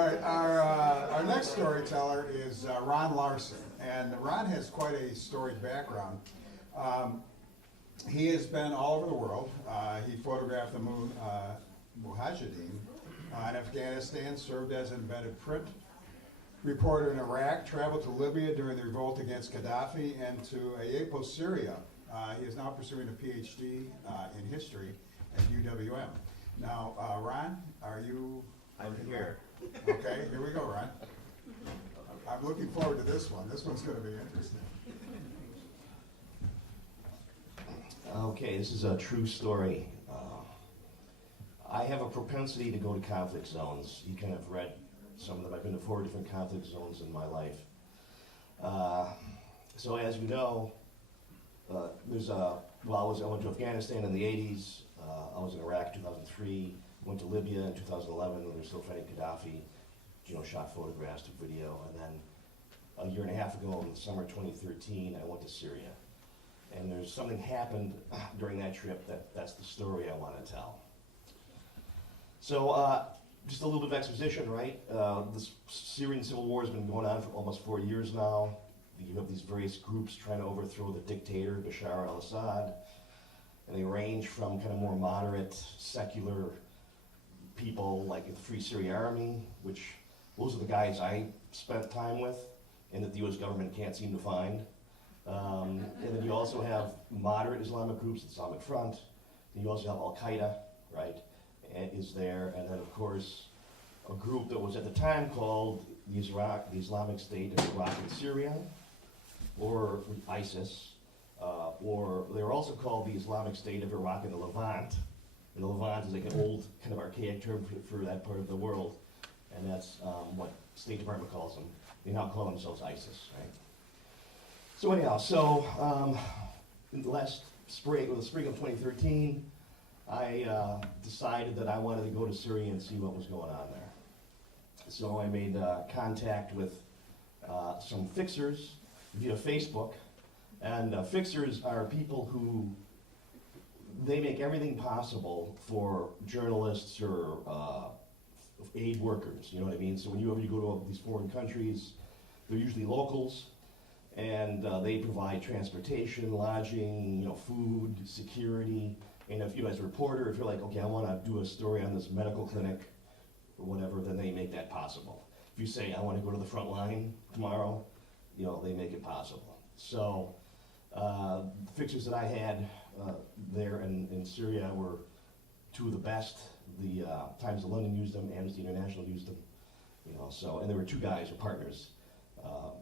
right, our next storyteller is Ron Larson, and Ron has quite a storied background. He has been all over the world. He photographed the Mujahideen in Afghanistan, served as an embedded print reporter in Iraq, traveled to Libya during the revolt against Gaddafi, and to Aleppo, Syria. He is now pursuing a PhD in history at UWM. Now, Ron, are you? I'm here. Okay, here we go, Ron. I'm looking forward to this one. This one's going to be interesting. Okay, this is a true story. I have a propensity to go to conflict zones. You kind of read some of them. I've been to 4 different conflict zones in my life. So as you know, I went to Afghanistan in the 80s. I was in Iraq in 2003. Went to Libya in 2011 when they were still fighting Gaddafi. Shot photographs, took video, and then a year and a half ago in the summer 2013, I went to Syria. And there's something happened during that trip that's the story I want to tell. So just a little bit of exposition, right? This Syrian civil war has been going on for almost 4 years now. You have these various groups trying to overthrow the dictator, Bashar al-Assad. And they range from kind of more moderate, secular people like the Free Syria Army, which those are the guys I spent time with and that the U.S. government can't seem to find. And then you also have moderate Islamic groups, the Islamic Front. And you also have Al-Qaeda, right, is there. And then, of course, a group that was at the time called the Islamic State of Iraq and Syria, or ISIS, or they were also called the Islamic State of Iraq and the Levant. And the Levant is like an old, kind of archaic term for that part of the world. And that's what State Department calls them. They now call themselves ISIS, right? So anyhow, in the last spring, or the spring of 2013, I decided that I wanted to go to Syria and see what was going on there. So I made contact with some fixers via Facebook. And fixers are people who, they make everything possible for journalists or aid workers, you know what I mean? So when you go to these foreign countries, they're usually locals, and they provide transportation, lodging, food, security. And if you, as a reporter, if you're like, okay, I want to do a story on this medical clinic or whatever, then they make that possible. If you say, I want to go to the front line tomorrow, they make it possible. So the fixtures that I had there in Syria were 2 of the best. The Times of London used them, Amnesty International used them, and there were 2 guys who were partners,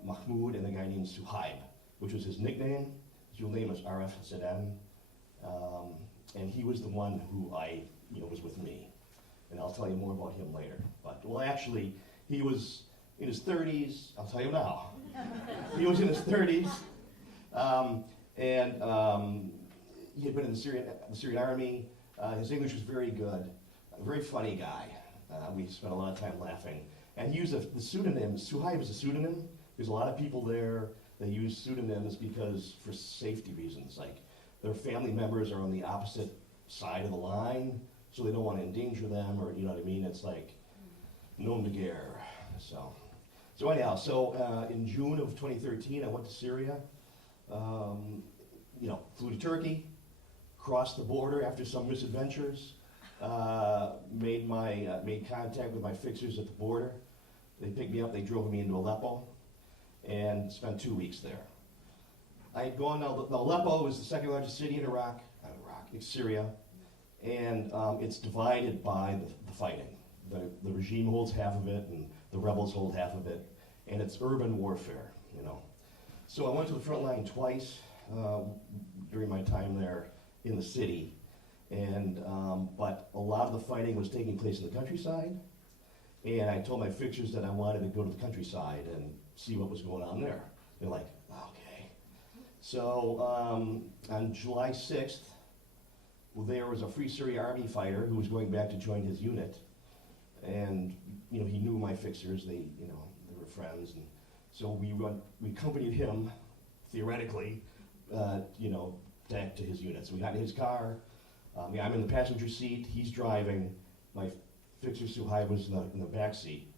Mahmoud and a guy named Suhaib, which was his nickname. His real name was Aref Sedan, and he was the one who was with me. And I'll tell you more about him later. But, well, actually, he was in his 30s, I'll tell you now. He was in his 30s, and he had been in the Syrian army. His English was very good, a very funny guy. We spent a lot of time laughing. And he used the pseudonym. Suhaib is a pseudonym. There's a lot of people there that use pseudonyms because, for safety reasons, like their family members are on the opposite side of the line, so they don't want to endanger them, or you know what I mean? It's like nom de guerre. So anyhow, in June of 2013, I went to Syria. Flew to Turkey, crossed the border after some misadventures, made contact with my fixers at the border. They picked me up, they drove me into Aleppo, and spent 2 weeks there. I had gone, Aleppo is the second largest city in it's Syria, and it's divided by the fighting. The regime holds half of it, and the rebels hold half of it, and it's urban warfare, So I went to the front line twice during my time there in the city, but a lot of the fighting was taking place in the countryside, and I told my fixers that I wanted to go to the countryside and see what was going on there. They're like, okay. So on July 6th, there was a Free Syria Army fighter who was going back to join his unit, and he knew my fixers. They were friends, and so we accompanied him theoretically, back to his unit. So we got in his car. I'm in the passenger seat. He's driving. My fixer Suhaib was in the back seat,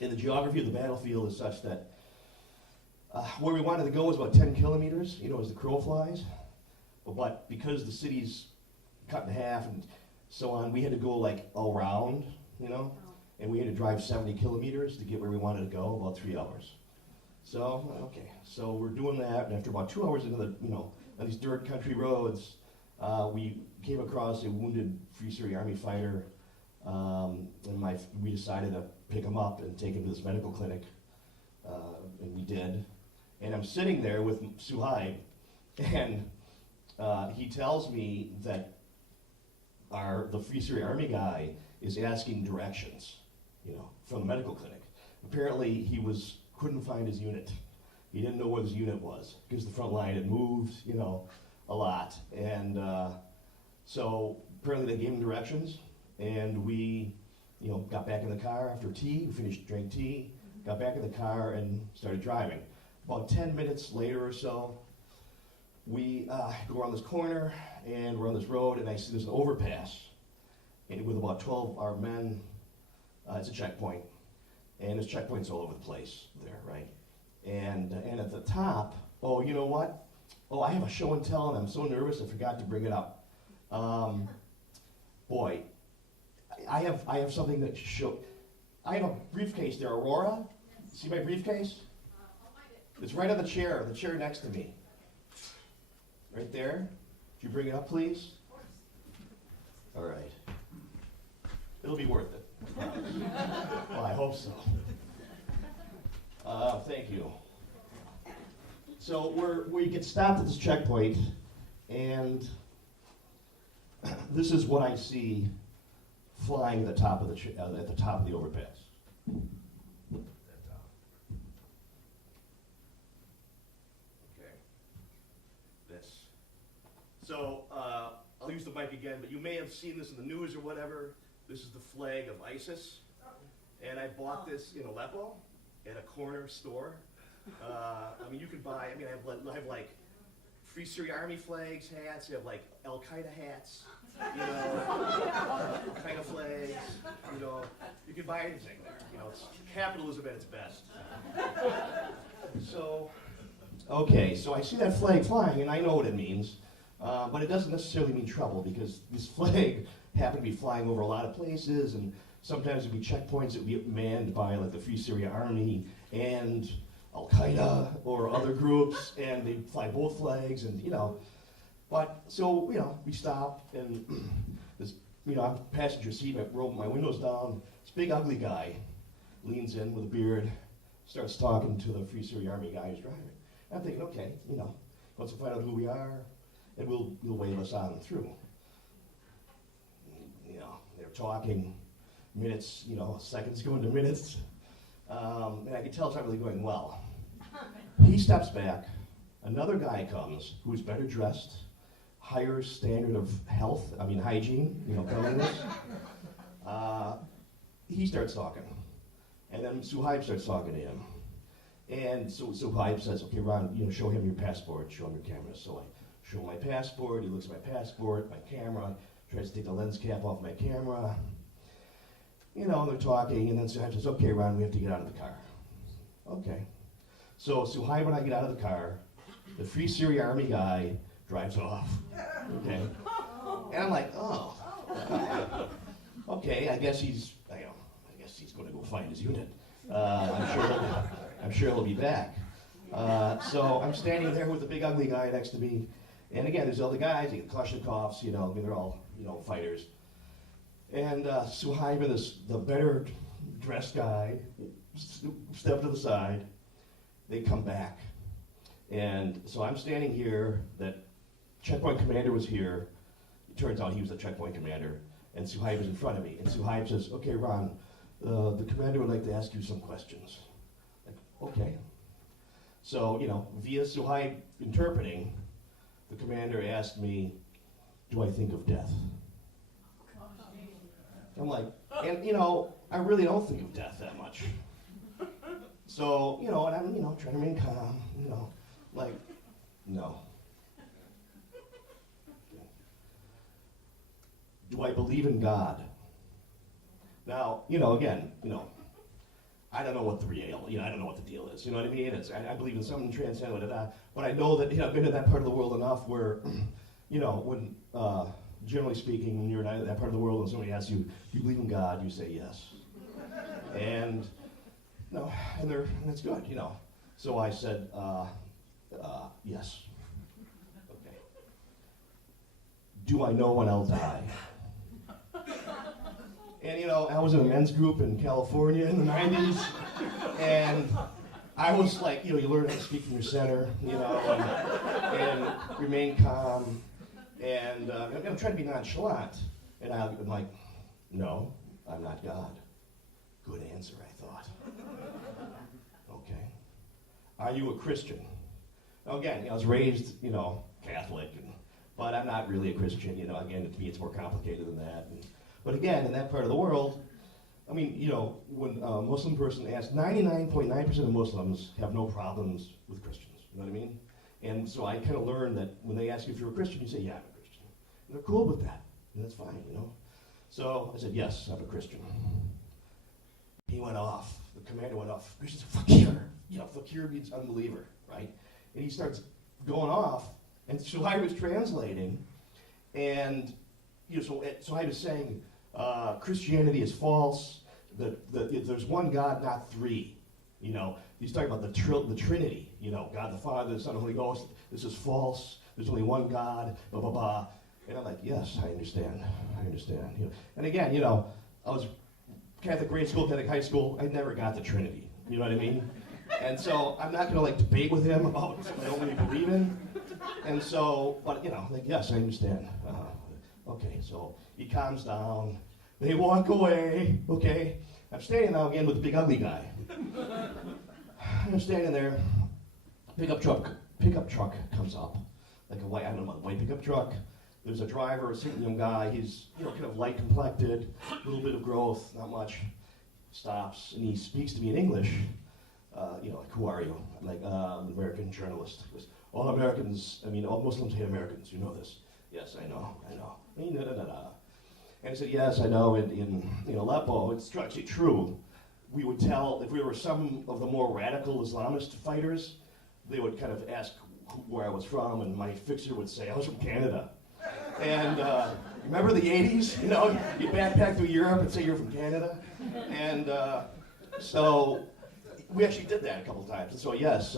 And the geography of the battlefield is such that where we wanted to go was about 10 kilometers, as the crow flies. But because the city's cut in half and so on, we had to go like around, and we had to drive 70 kilometers to get where we wanted to go, about 3 hours. So, okay, so we're doing that, and after about 2 hours into the, on these dirt country roads, we came across a wounded Free Syria Army fighter, and we decided to pick him up and take him to this medical clinic, and we did. And I'm sitting there with Suhaib, and he tells me that the Free Syria Army guy is asking directions, from the medical clinic. Apparently, he couldn't find his unit. He didn't know where his unit was because the front line had moved, a lot. And so apparently they gave him directions, and we, got back in the car after tea. We drank tea, got back in the car, and started driving. About 10 minutes later or so, we go around this corner, and we're on this road, and I see there's an overpass, and with about 12 armed men. It's a checkpoint, and there's checkpoints all over the place there, right? And at the top, oh, you know what? Oh, I have a show and tell, and I'm so nervous I forgot to bring it up. Boy, I have something to show. I have a briefcase there, Aurora. See my briefcase? It's right on the chair next to me. Right there. Could you bring it up, please? All right. It'll be worth it. Well, I hope so. Thank you. So we get stopped at this checkpoint, and this is what I see flying at the top of the overpass. Okay. This. So I'll use the mic again, but you may have seen this in the news or whatever. This is the flag of ISIS, and I bought this in Aleppo at a corner store. You can buy. I have like Free Syria Army flags, hats. I have like Al Qaeda hats, kind of flags. You can buy anything there. It's capitalism at its best. So I see that flag flying, and I know what it means, but it doesn't necessarily mean trouble because this flag happened to be flying over a lot of places, and sometimes there'd be checkpoints that would be manned by like the Free Syria Army and Al Qaeda or other groups, and they'd fly both flags, and But so we stopped, and this I'm passenger seat. I roll my windows down. This big ugly guy leans in with a beard, starts talking to the Free Syria Army guy who's driving. I'm thinking, okay, wants to find out who we are, and we'll wave us on through. They're talking, minutes, seconds go into minutes, and I can tell it's not really going well. He steps back, another guy comes who's better dressed, higher standard of hygiene, cleanliness. He starts talking, and then Suhaib starts talking to him. And so Suhaib says, okay, Ron, show him your passport, show him your camera. So I show my passport, he looks at my passport, my camera, tries to take the lens cap off my camera. They're talking, and then Suhaib says, okay, Ron, we have to get out of the car. Okay. So Suhaib and I get out of the car, the Free Syria Army guy drives off. Okay. And I'm like, oh. Okay, I guess he's going to go find his unit. I'm sure he'll be back. So I'm standing there with the big ugly guy next to me, and again, there's other guys, you get Kalashnikovs, they're all fighters. And Suhaib and the better dressed guy step to the side. They come back, and so I'm standing here. That checkpoint commander was here. It turns out he was the checkpoint commander, and Suhaib is in front of me. And Suhaib says, "Okay, Ron, the commander would like to ask you some questions." Like, okay. So via Suhaib interpreting, the commander asked me, "Do I think of death?" I'm like, and I really don't think of death that much. So, and I'm, trying to remain calm, like, no. Do I believe in God? Now, again, I don't know what the real, I don't know what the deal is. You know what I mean? I believe in something transcendent, but I know that I've been in that part of the world enough where, when generally speaking, when you're in that part of the world and somebody asks you, do you believe in God? You say yes. And no, and that's good, So I said, yes. Okay. Do I know when I'll die? And I was in a men's group in California in the 90s, and I was like, you learn how to speak from your center, and remain calm, and I'm trying to be nonchalant, and I'm like, no, I'm not God. Good answer, I thought. Okay. Are you a Christian? Now again, I was raised, Catholic, but I'm not really a Christian, again, to me it's more complicated than that. But again, in that part of the world, I mean, when a Muslim person asks, 99.9% of Muslims have no problems with Christians, you know what I mean? And so I kind of learned that when they ask you if you're a Christian, you say, yeah, I'm a Christian. And they're cool with that, and that's fine, So I said, yes, I'm a Christian. He went off, the commander went off, Christians are fakir. Fakir means unbeliever, right? And he starts going off, and so I was translating, and so I was saying, Christianity is false. There's one God, not three. He's talking about the Trinity. God the Father, the Son, the Holy Ghost. This is false. There's only one God. Blah blah blah. And I'm like, yes, I understand. And again, I was Catholic grade school, Catholic high school. I never got the Trinity. You know what I mean? And so I'm not going to debate with him about something I don't really believe in. And so, but yes, I understand. Okay, so he calms down. They walk away. Okay, I'm standing now again with the big ugly guy. I'm standing there. Pickup truck comes up, like a white, I don't know, white pickup truck. There's a driver, a sitting young guy. He's kind of light complected, a little bit of growth, not much. Stops and he speaks to me in English. Like, who are you? I'm like, I'm an American journalist. He goes, all Muslims hate Americans. You know this. Yes, I know. And I said, yes, I know. In Aleppo, it's actually true. We would tell, if we were some of the more radical Islamist fighters, they would kind of ask where I was from, and my fixer would say, I was from Canada. And remember the 80s? You backpack through Europe and say you're from Canada. And so we actually did that a couple times. And so yes,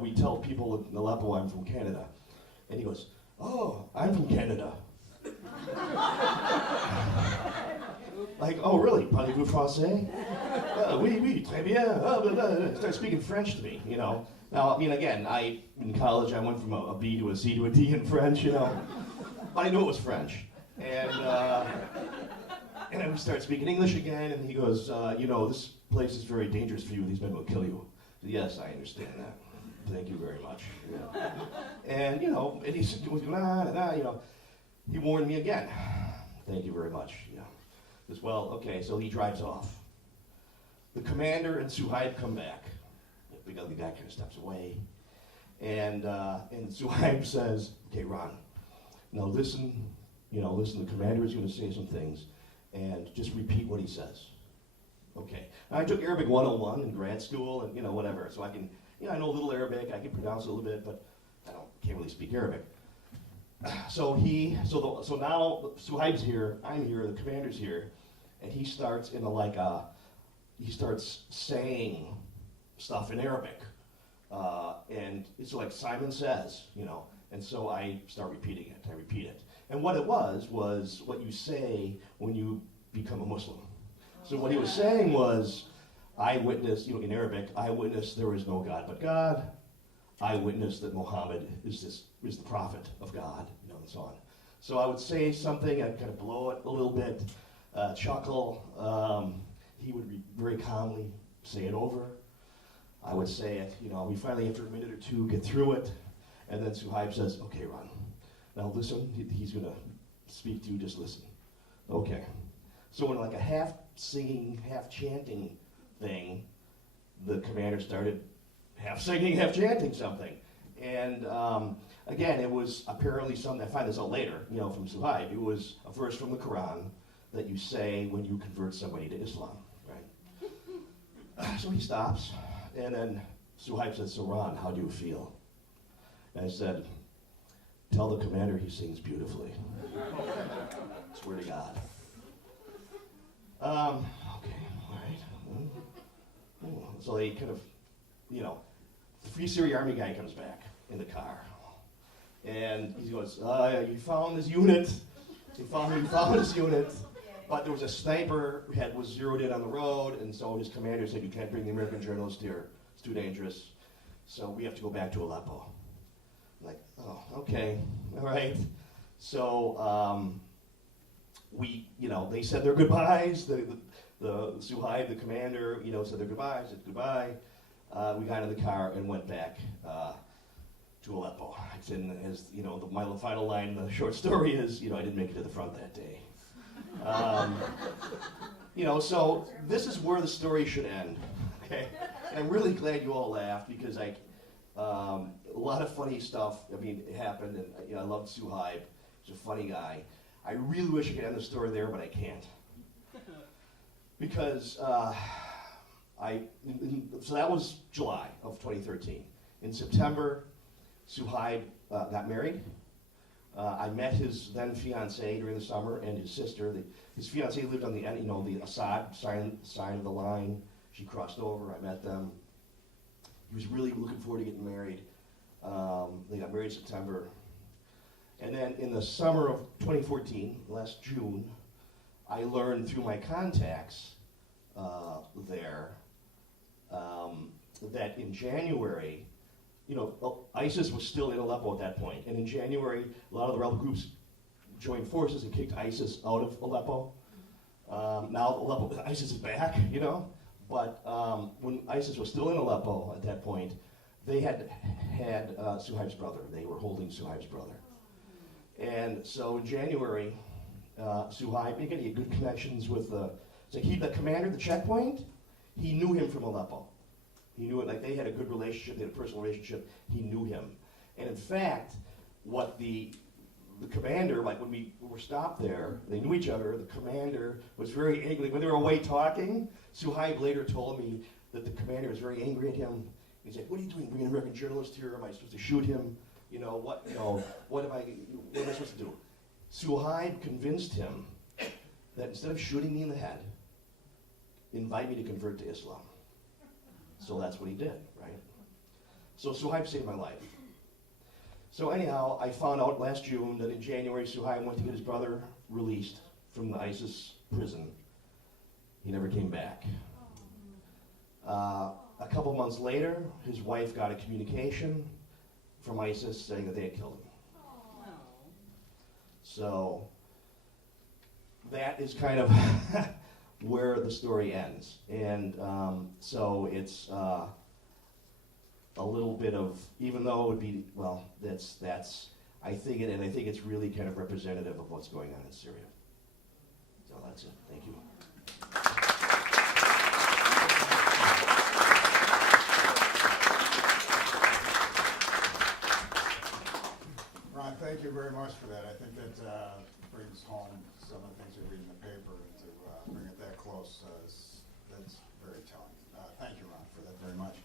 we tell people in Aleppo I'm from Canada. And he goes, oh, I'm from Canada. Like, oh really? Parlez-vous français? Oui, très bien. Start speaking French to me, Now, again, in college I went from a B to a C to a D in French, But I knew it was French. And I would start speaking English again, and he goes, this place is very dangerous for you. These men will kill you. I said, yes, I understand that. Thank you very much. Yeah. And, and he said, he warned me again. Thank you very much. He says, well, okay, so he drives off. The commander and Suhaib come back. The big ugly guy kind of steps away. And Suhaib says, okay, Ron, now listen, the commander is going to say some things, and just repeat what he says. Okay. Now, I took Arabic 101 in grad school, and whatever, so I can, I know a little Arabic, I can pronounce it a little bit, but can't really speak Arabic. So now Suhaib's here, I'm here, the commander's here, and he starts he starts saying stuff in Arabic, and it's like Simon says, and so I start repeating it. I repeat it. And what it was what you say when you become a Muslim. So what he was saying was, I witnessed, in Arabic, I witnessed there is no God but God. I witnessed that Muhammad is the prophet of God, and so on. So I would say something, I'd kind of blow it a little bit, chuckle. He would very calmly say it over. I would say it, we finally, after a minute or two, get through it. And then Suhaib says, okay, Ron, now listen, he's going to speak to you, just listen. Okay. So in like a half singing, half chanting thing, the commander started half singing, half chanting something. And again, it was apparently something, I find this out later, from Suhaib, it was a verse from the Quran that you say when you convert somebody to Islam, right? so he stops, and then Suhaib says, so Ron, how do you feel? And I said, tell the commander he sings beautifully. Swear to God. Okay, all right. So they kind of, the Free Syria Army guy comes back in the car. And he goes, you found this unit. You found this unit. But there was a sniper who was zeroed in on the road, and so his commander said, you can't bring the American journalist here. It's too dangerous. So we have to go back to Aleppo. I'm like, oh, okay, all right. So they said their goodbyes. The Suhaib, the commander, said their goodbyes, said goodbye. We got in the car and went back to Aleppo. My final line in the short story is, I didn't make it to the front that day. So this is where the story should end, okay? And I'm really glad you all laughed because a lot of funny stuff, it happened, and I loved Suhaib. He's a funny guy. I really wish I could end the story there, but I can't. Because so that was July of 2013. In September, Suhaib got married. I met his then fiancée during the summer and his sister. His fiancée lived on the end, the Assad side of the line. She crossed over. I met them. He was really looking forward to getting married. They got married in September. And then in the summer of 2014, last June, I learned through my contacts there that in January, ISIS was still in Aleppo at that point. And in January, a lot of the rebel groups joined forces and kicked ISIS out of Aleppo. Now ISIS is back, But when ISIS was still in Aleppo at that point, they had Suhaib's brother. They were holding Suhaib's brother. And so in January, Suhaib, he had good connections with the commander of the checkpoint. He knew him from Aleppo. He knew it, they had a good relationship, they had a personal relationship, he knew him. And in fact, what the commander, when we were stopped there, they knew each other, the commander was very angry. When they were away talking, Suhaib later told me that the commander was very angry at him. He's like, what are you doing, bringing an American journalist here? Am I supposed to shoot him? What am I supposed to do? Suhaib convinced him that instead of shooting me in the head, invite me to convert to Islam. So that's what he did, right? So Suhaib saved my life. So anyhow, I found out last June that in January, Suhaib went to get his brother released from the ISIS prison. He never came back. A couple months later, his wife got a communication from ISIS saying that they had killed him. So that is kind of where the story ends. And so it's a little bit of, even though it would be, I think it's really kind of representative of what's going on in Syria. So that's it. Thank you. Ron, thank you very much for that. I think that brings home some of the things you read in the paper to bring it that close. That's very telling. Thank you, Ron, for that very much.